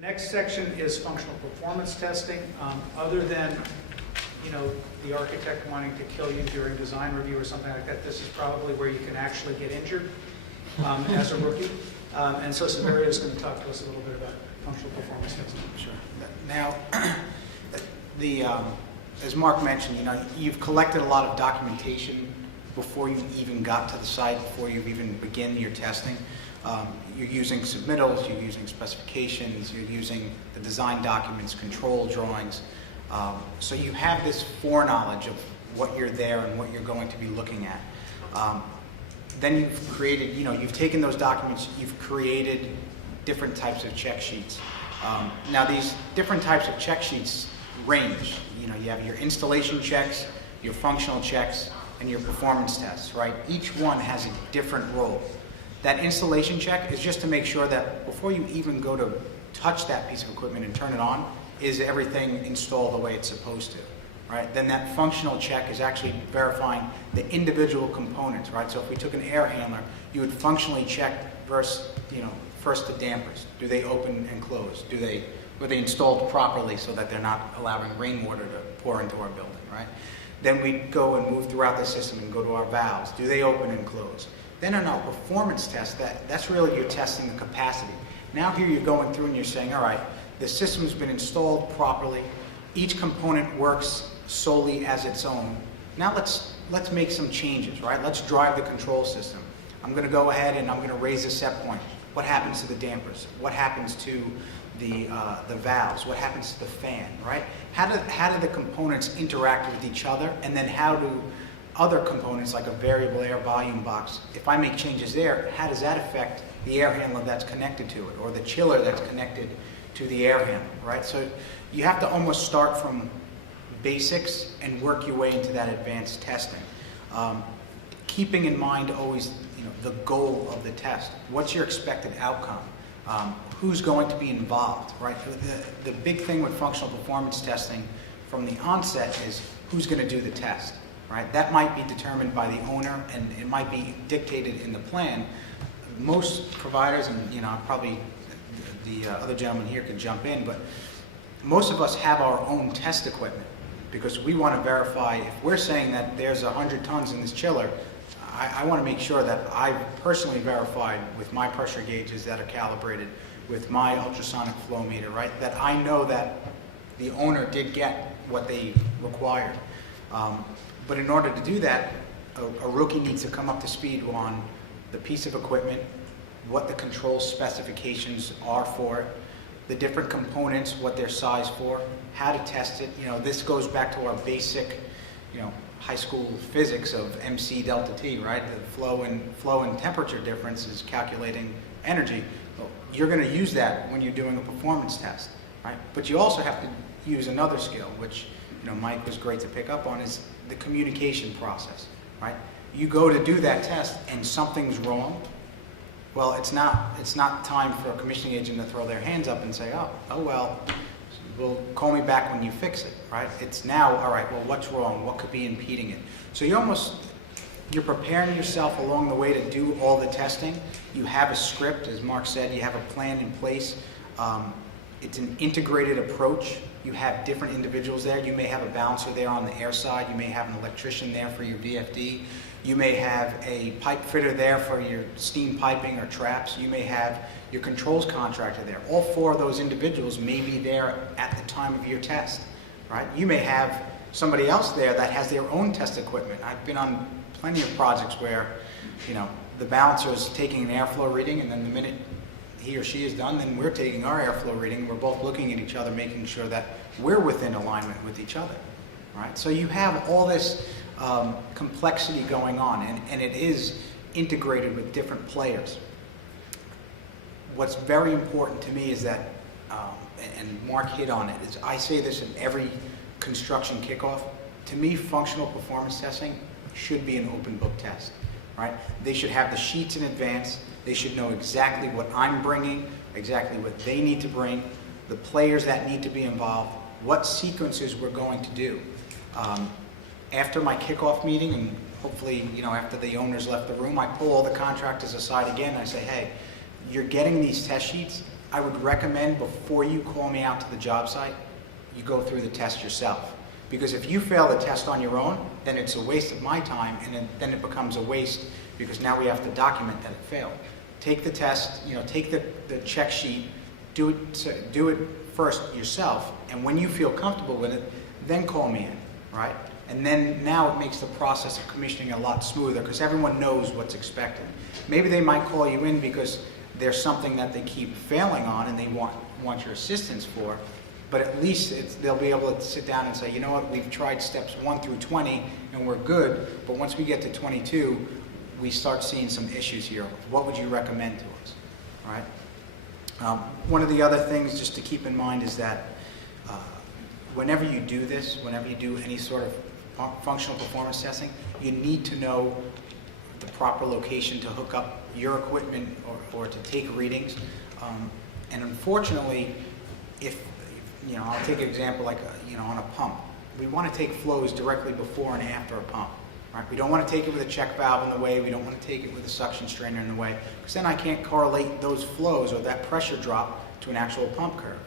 The next section is functional performance testing. Other than, the architect wanting to kill you during design review or something like that, this is probably where you can actually get injured as a rookie. And so Severio is going to talk to us a little bit about functional performance testing. Sure. Now, as Mark mentioned, you've collected a lot of documentation before you even got to the site, before you even begin your testing. You're using submittals, you're using specifications, you're using the design documents, control drawings. So you have this foreknowledge of what you're there and what you're going to be looking at. Then you've created, you've taken those documents, you've created different types of check sheets. Now these different types of check sheets range. You have your installation checks, your functional checks, and your performance tests, right? Each one has a different role. That installation check is just to make sure that before you even go to touch that piece of equipment and turn it on, is everything installed the way it's supposed to, right? Then that functional check is actually verifying the individual components, right? So if we took an air handler, you would functionally check first the dampers. Do they open and close? Were they installed properly so that they're not allowing rainwater to pour into our building, right? Then we go and move throughout the system and go to our valves. Do they open and close? Then in our performance test, that's really you're testing the capacity. Now here you're going through and you're saying, all right, the system's been installed properly. Each component works solely as its own. Now let's make some changes, right? Let's drive the control system. I'm going to go ahead and I'm going to raise the set point. What happens to the dampers? What happens to the valves? What happens to the fan, right? How do the components interact with each other? And then how do other components like a variable air volume box, if I make changes there, how does that affect the air handler that's connected to it, or the chiller that's connected to the air handler, right? So you have to almost start from basics and work your way into that advanced testing. Keeping in mind always the goal of the test. What's your expected outcome? Who's going to be involved, right? The big thing with functional performance testing from the onset is who's going to do the test, right? That might be determined by the owner, and it might be dictated in the plan. Most providers, and probably the other gentleman here can jump in, but most of us have our own test equipment because we want to verify if we're saying that there's 100 tons in this chiller. I want to make sure that I've personally verified with my pressure gauges that are calibrated, with my ultrasonic flow meter, right? That I know that the owner did get what they required. But in order to do that, a rookie needs to come up to speed on the piece of equipment, what the control specifications are for it, the different components, what they're sized for, how to test it. This goes back to our basic, high school physics of MC delta T, right? The flow and temperature difference is calculating energy. Well, you're going to use that when you're doing a performance test, right? But you also have to use another skill, which Mike was great to pick up on, is the communication process, right? You go to do that test and something's wrong. Well, it's not time for a commissioning agent to throw their hands up and say, oh well, well, call me back when you fix it, right? It's now, all right, well, what's wrong? What could be impeding it? So you're preparing yourself along the way to do all the testing. You have a script, as Mark said, you have a plan in place. It's an integrated approach. You have different individuals there. You may have a balancer there on the air side. You may have an electrician there for your VFD. You may have a pipe fitter there for your steam piping or traps. You may have your controls contractor there. All four of those individuals may be there at the time of your test, right? You may have somebody else there that has their own test equipment. I've been on plenty of projects where, the balancer is taking an airflow reading, and then the minute he or she is done, then we're taking our airflow reading. We're both looking at each other, making sure that we're within alignment with each other, right? So you have all this complexity going on, and it is integrated with different players. What's very important to me is that, and Mark hit on it, is I say this in every construction kickoff, to me functional performance testing should be an open book test, right? They should have the sheets in advance. They should know exactly what I'm bringing, exactly what they need to bring, the players that need to be involved, what sequences we're going to do. After my kickoff meeting, and hopefully, after the owners left the room, I pull all the contractors aside again and I say, hey, you're getting these test sheets. I would recommend before you call me out to the job site, you go through the test yourself. Because if you fail the test on your own, then it's a waste of my time, and then it becomes a waste because now we have to document that it failed. Take the test, take the check sheet, do it first yourself, and when you feel comfortable with it, then call me in, right? And then now it makes the process of commissioning a lot smoother because everyone knows what's expected. Maybe they might call you in because there's something that they keep failing on and they want your assistance for, but at least they'll be able to sit down and say, you know what, we've tried steps 1 through 20 and we're good, but once we get to 22, we start seeing some issues here. What would you recommend to us, all right? One of the other things just to keep in mind is that whenever you do this, whenever you do any sort of functional performance testing, you need to know the proper location to hook up your equipment or to take readings. And unfortunately, I'll take an example like, on a pump. We want to take flows directly before and after a pump. Right? We don't want to take it with a check valve in the way. We don't want to take it with a suction strainer in the way, because then I can't correlate those flows or that pressure drop to an actual pump curve.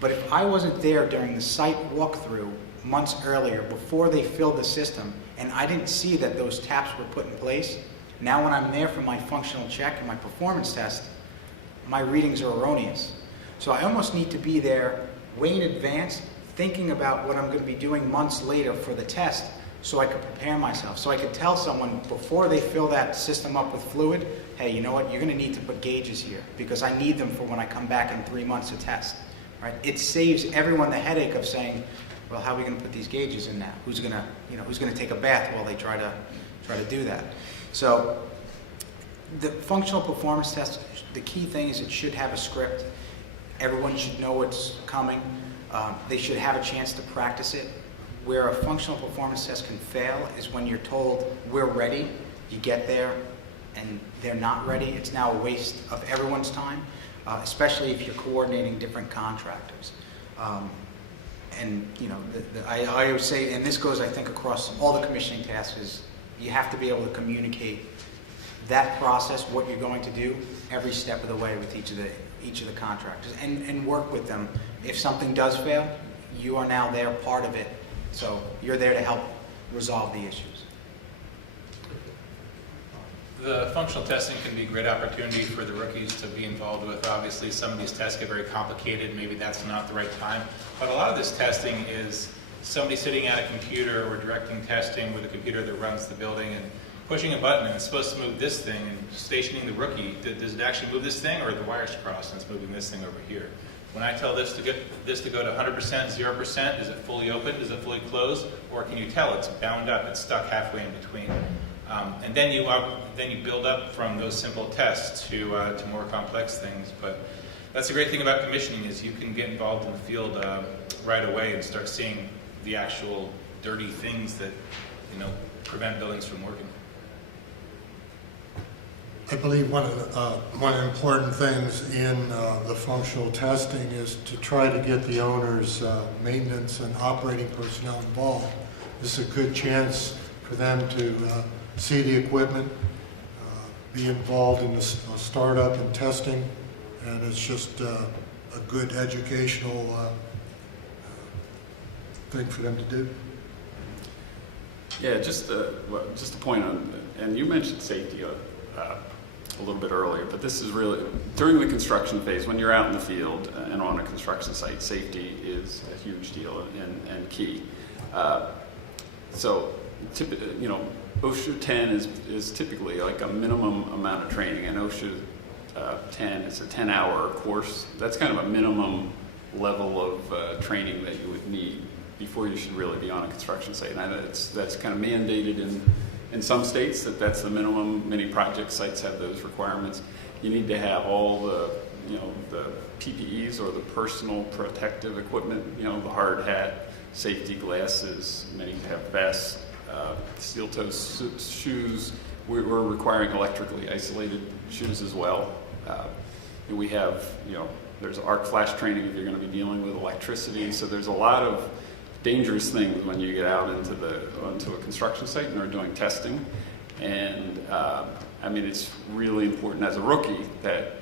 But if I wasn't there during the site walkthrough months earlier, before they filled the system, and I didn't see that those taps were put in place, now when I'm there for my functional check and my performance test, my readings are erroneous. So I almost need to be there way in advance, thinking about what I'm going to be doing months later for the test, so I could prepare myself, so I could tell someone before they fill that system up with fluid, hey, you know what, you're going to need to put gauges here because I need them for when I come back in 3 months to test. Right? It saves everyone the headache of saying, well, how are we going to put these gauges in now? Who's going to take a bath while they try to do that? So the functional performance test, the key thing is it should have a script. Everyone should know what's coming. They should have a chance to practice it. Where a functional performance test can fail is when you're told, we're ready, you get there, and they're not ready. It's now a waste of everyone's time, especially if you're coordinating different contractors. I always say, and this goes, I think, across all the commissioning tasks, is you have to be able to communicate that process, what you're going to do, every step of the way with each of the contractors, and work with them. If something does fail, you are now there, part of it. So you're there to help resolve the issues. The functional testing can be a great opportunity for the rookies to be involved with. Obviously, some of these tests get very complicated. Maybe that's not the right time. But a lot of this testing is somebody sitting at a computer or directing testing with a computer that runs the building and pushing a button, and it's supposed to move this thing, and stationing the rookie. Does it actually move this thing, or are the wires crossed and it's moving this thing over here? When I tell this to go to 100%, 0%, is it fully open? Is it fully closed? Or can you tell it's bound up, it's stuck halfway in between? And then you build up from those simple tests to more complex things. But that's the great thing about commissioning, is you can get involved in the field right away and start seeing the actual dirty things that prevent buildings from working. I believe one of the important things in the functional testing is to try to get the owner's maintenance and operating personnel involved. This is a good chance for them to see the equipment, be involved in the startup and testing, and it's just a good educational thing for them to do. Yeah, just a point on, and you mentioned safety a little bit earlier, but this is really, during the construction phase, when you're out in the field and on a construction site, safety is a huge deal and key. OSHA 10 is typically like a minimum amount of training, and OSHA 10 is a 10-hour course. That's kind of a minimum level of training that you would need before you should really be on a construction site. And that's kind of mandated in some states, that's the minimum. Many project sites have those requirements. You need to have all the PPEs, or the personal protective equipment, the hard hat, safety glasses, many have vests, steel toe shoes. We're requiring electrically isolated shoes as well. We have, there's arc flash training if you're going to be dealing with electricity. So there's a lot of dangerous things when you get out onto a construction site and are doing testing. And it's really important as a rookie that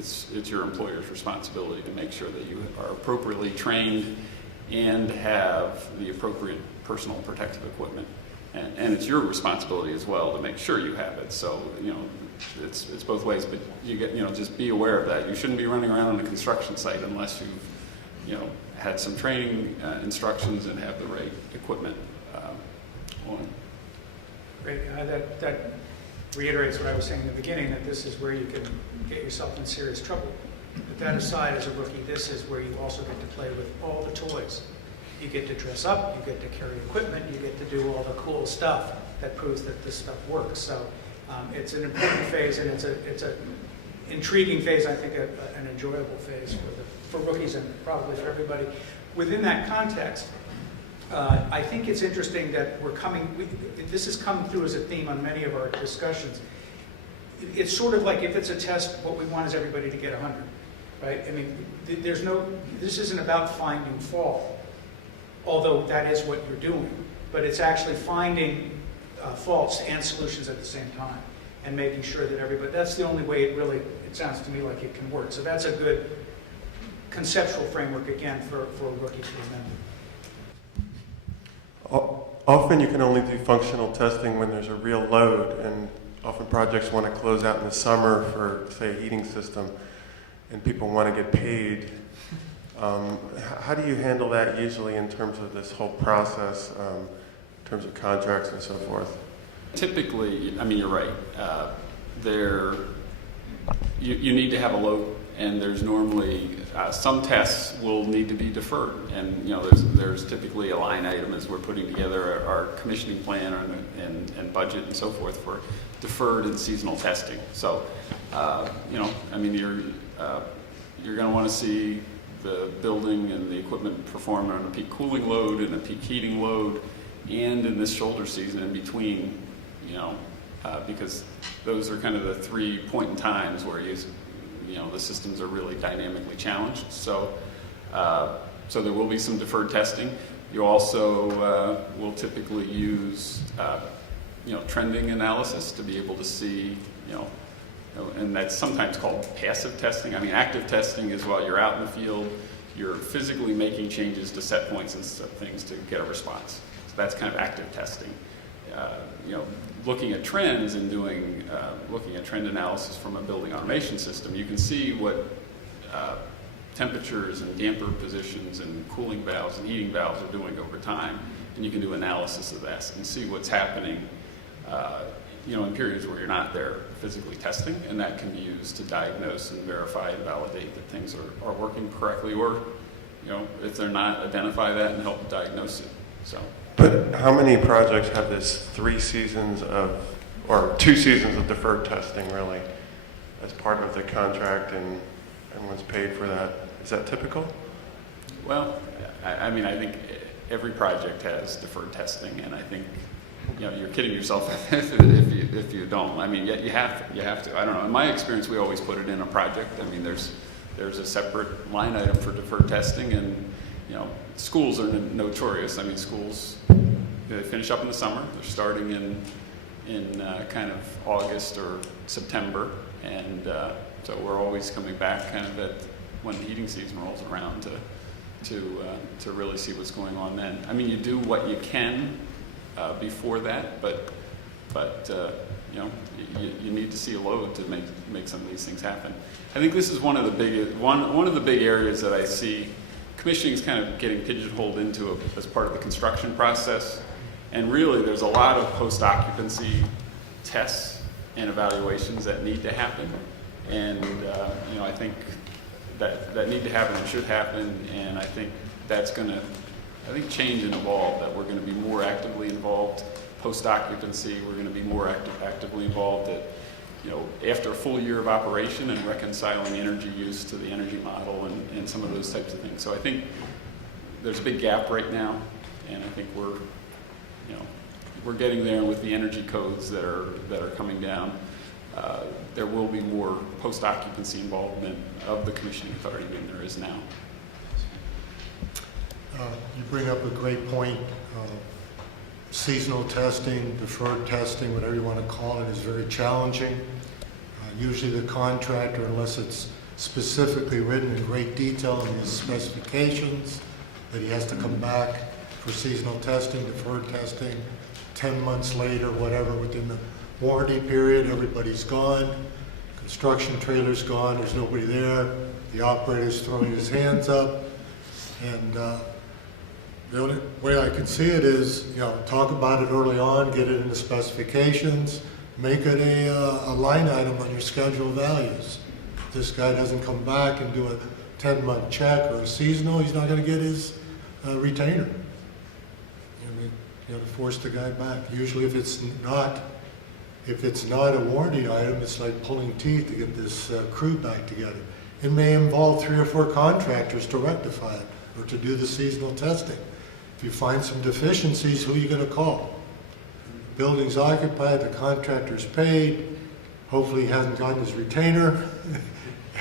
it's your employer's responsibility to make sure that you are appropriately trained and have the appropriate personal protective equipment. And it's your responsibility as well to make sure you have it. So, it's both ways, but just be aware of that. You shouldn't be running around on a construction site unless you've, had some training instructions and have the right equipment on. Great. That reiterates what I was saying in the beginning, that this is where you can get yourself in serious trouble. But that aside, as a rookie, this is where you also get to play with all the toys. You get to dress up, you get to carry equipment, you get to do all the cool stuff that proves that this stuff works. So it's an important phase, and it's an intriguing phase, I think, an enjoyable phase for rookies and probably for everybody. Within that context, I think it's interesting that this has come through as a theme on many of our discussions. It's sort of like if it's a test, what we want is everybody to get 100, right? I mean, this isn't about finding fault, although that is what you're doing, but it's actually finding faults and solutions at the same time and making sure that that's the only way it sounds to me like it can work. So that's a good conceptual framework, again, for a rookie to remember. Often you can only do functional testing when there's a real load, and often projects want to close out in the summer for, say, a heating system, and people want to get paid. How do you handle that usually in terms of this whole process, in terms of contracts and so forth? Typically, I mean, you're right. You need to have a load, and there's normally some tests will need to be deferred, and there's typically a line item as we're putting together our commissioning plan and budget and so forth for deferred and seasonal testing. So, I mean, you're going to want to see the building and the equipment perform on a peak cooling load and a peak heating load, and in this shoulder season in between, because those are kind of the 3 point in times where the systems are really dynamically challenged. So, so there will be some deferred testing. You also will typically use, trending analysis to be able to see, and that's sometimes called passive testing. I mean, active testing is while you're out in the field, you're physically making changes to set points and set things to get a response. So that's kind of active testing. Looking at trends and looking at trend analysis from a building automation system, you can see what temperatures and damper positions and cooling valves and heating valves are doing over time, and you can do analysis of that and see what's happening in periods where you're not there physically testing, and that can be used to diagnose and verify and validate that things are working correctly, or if they're not, identify that and help diagnose it. So. But how many projects have this 2 seasons of deferred testing really as part of the contract, and everyone's paid for that? Is that typical? Well, I mean, I think every project has deferred testing, and I think you're kidding yourself if you don't. I mean, you have to. I don't know. In my experience, we always put it in a project. I mean, there's a separate line item for deferred testing, and schools are notorious. I mean, schools, they finish up in the summer. They're starting in kind of August or September, and so we're always coming back kind of at when the heating season rolls around to really see what's going on then. I mean, you do what you can before that, but you need to see a load to make some of these things happen. I think this is one of the big areas that I see commissioning is kind of getting pigeonholed into as part of the construction process, and really there's a lot of post-occupancy tests and evaluations that need to happen, and I think that need to happen and should happen, and I think that's going to change and evolve, that we're going to be more actively involved post-occupancy. We're going to be more actively involved at after a full year of operation and reconciling energy use to the energy model and some of those types of things. So I think there's a big gap right now, and I think we're getting there with the energy codes that are coming down. There will be more post-occupancy involvement of the commissioning authority than there is now. You bring up a great point. Seasonal testing, deferred testing, whatever you want to call it, is very challenging. Usually the contractor, unless it's specifically written in great detail in his specifications, that he has to come back for seasonal testing, deferred testing, 10 months later, whatever, within the warranty period, everybody's gone, construction trailer's gone, there's nobody there, the operator's throwing his hands up, and the only way I can see it is, talk about it early on, get it in the specifications, make it a line item on your schedule of values. If this guy doesn't come back and do a 10-month check or a seasonal, he's not going to get his retainer. You have to force the guy back. Usually if it's not a warranty item, it's like pulling teeth to get this crew back together. It may involve 3 or 4 contractors to rectify it or to do the seasonal testing. If you find some deficiencies, who are you going to call? The building's occupied, the contractor's paid, hopefully he hasn't gotten his retainer,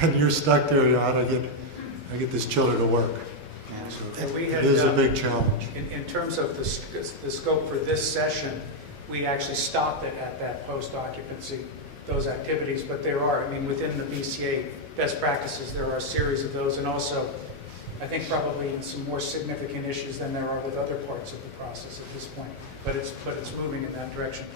and you're stuck there, how do I get this chiller to work? And we It had, is a big challenge. in terms of the scope for this session, we actually stopped it at that post-occupancy, those activities, but there are, within the BCA best practices, there are a series of those, and also, I think probably in some more significant issues than there are with other parts of the process at this point, but it's moving in that direction.